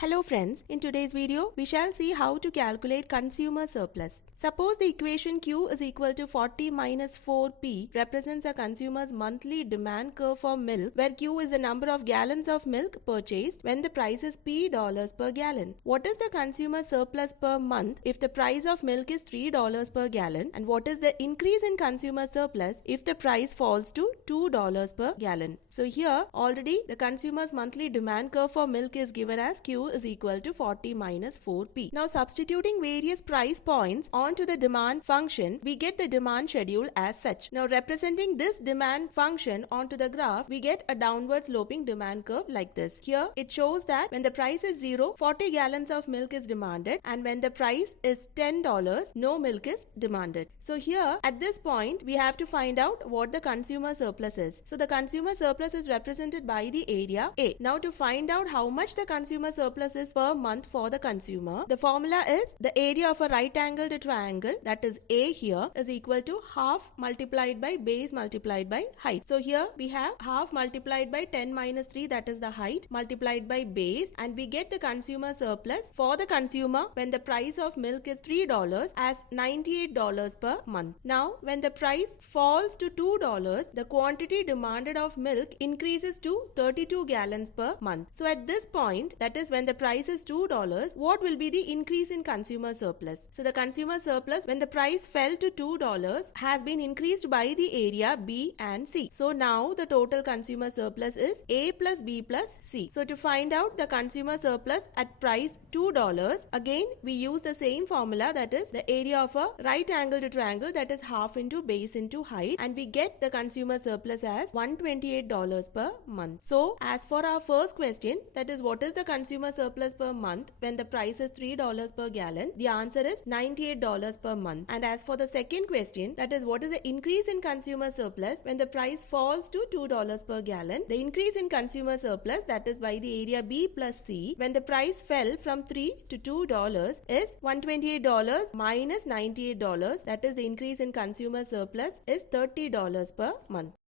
Hello friends, in today's video, we shall see how to calculate consumer surplus. Suppose the equation Q is equal to 40 minus 4P represents a consumer's monthly demand curve for milk, where Q is the number of gallons of milk purchased when the price is P dollars per gallon. What is the consumer surplus per month if the price of milk is $3 per gallon? And what is the increase in consumer surplus if the price falls to $2 per gallon? So here, already the consumer's monthly demand curve for milk is given as Q is equal to 40 minus 4P. Now substituting various price points onto the demand function, we get the demand schedule as such. Now representing this demand function onto the graph, we get a downward sloping demand curve like this. Here it shows that when the price is 0, 40 gallons of milk is demanded, and when the price is $10, no milk is demanded. So here at this point, we have to find out what the consumer surplus is. So the consumer surplus is represented by the area A. Now to find out how much the consumer surplus is per month for the consumer, the formula is the area of a right angled triangle, that is A here, is equal to half multiplied by base multiplied by height. So here we have half multiplied by 10 minus 3, that is the height, multiplied by base, and we get the consumer surplus for the consumer when the price of milk is $3 as $98 per month. Now when the price falls to $2, the quantity demanded of milk increases to 32 gallons per month. So at this point, that is when the price is $2, what will be the increase in consumer surplus? So the consumer surplus when the price fell to $2 has been increased by the area B and C. So now the total consumer surplus is A plus B plus C. So to find out the consumer surplus at price $2, again we use the same formula, that is the area of a right angled triangle, that is half into base into height, and we get the consumer surplus as $128 per month. So as for our first question, that is what is the consumer surplus per month when the price is $3 per gallon, the answer is $98 per month. And as for the second question, that is what is the increase in consumer surplus when the price falls to $2 per gallon, the increase in consumer surplus, that is by the area B plus C, when the price fell from $3 to $2 is $128 minus $98, that is the increase in consumer surplus is $30 per month.